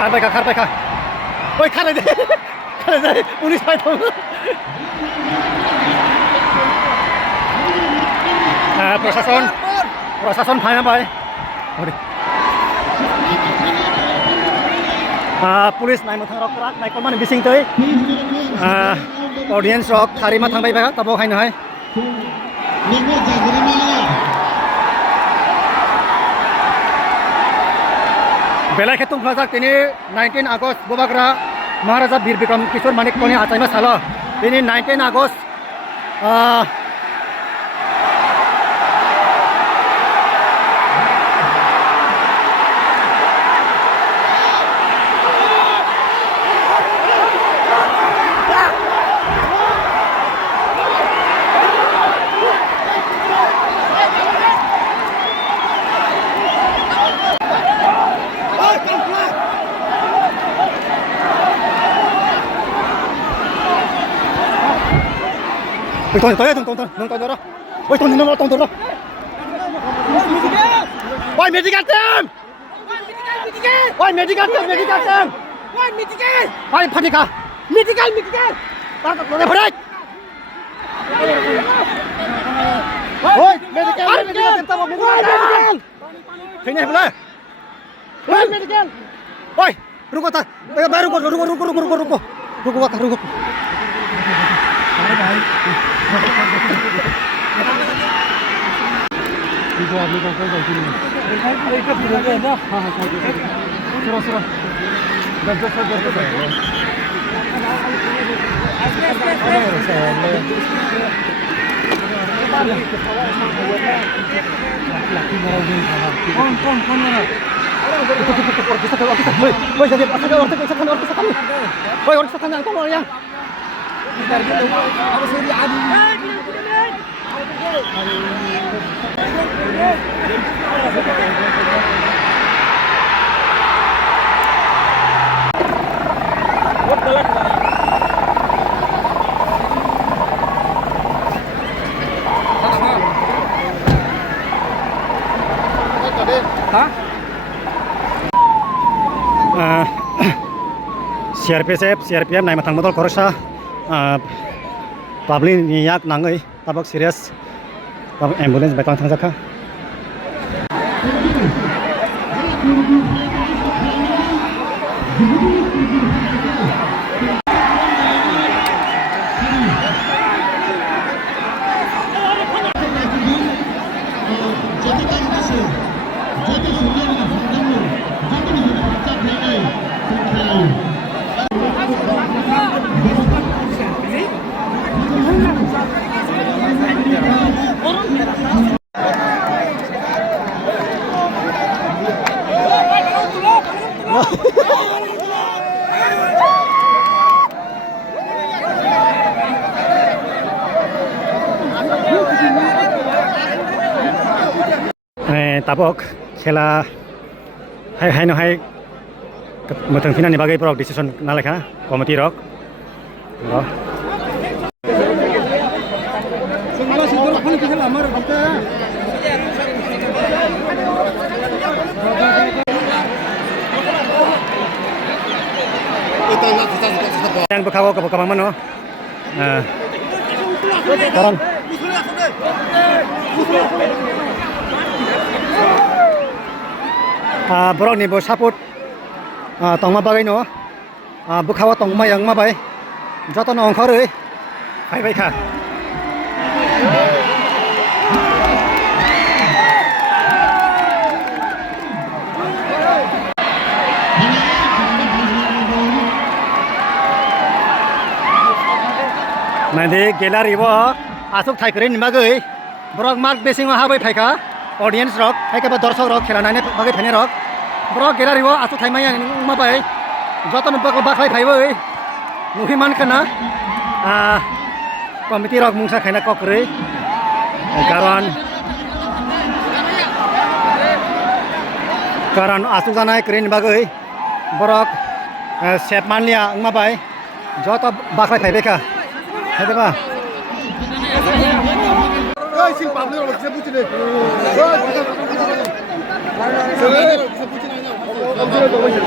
খার ওই খারে দে পুলিশ পাই তো প্রশাসন ফাইনা পাই पुलिस नायनो थांग रक नायखौ माने बिसिं तै ऑडियंस रक थारिमा थांबाय बा तबो खायनो हाय बेला खेतुं फ्लाजाक तिनि 19 आगस्ट बोबाग्रा महाराजा वीर विक्रम किशोर मानिक कोनि आचायमा सालो तिनि 19 August Tông đó. Ôi tông nó đó. Ôi medical team. Ôi medical team. Ôi panika. Medical. Tar nó để phơi. Ôi medical tao medical. Thế này boleh. Ôi medical. Ôi ruko ta. Baru ruko. 이거 아무도 안 가지고 있는. 이거 필요해 나. 들어. 나 CRPF naik matang motor korsa public niyak nangai tabak serius tabak ambulance batang thangzaka tabok khela hai no hai mothang finani bagai prok decision nalekha committee rok yang bekawo ke bekaman mano karon borok ni bo support tongma bagai no bukhawa tongma yang ma bai joto no ongkhoroi bai kha nade gallery bo asuk thaikre ni bagai borok mark basing ha bai thaika audience rok hai ka dorshok rok khela nane bagai thane rok borok gallery bo asuk thaimai yang ma bai joto no baklai phaibai nuhi man kana committee rok mungsa khaina kokre karan asuk janai kren bagai borok sep manlia ma bai joto baklai phaibai ka hai ba oi sil pablo ro se puchine oi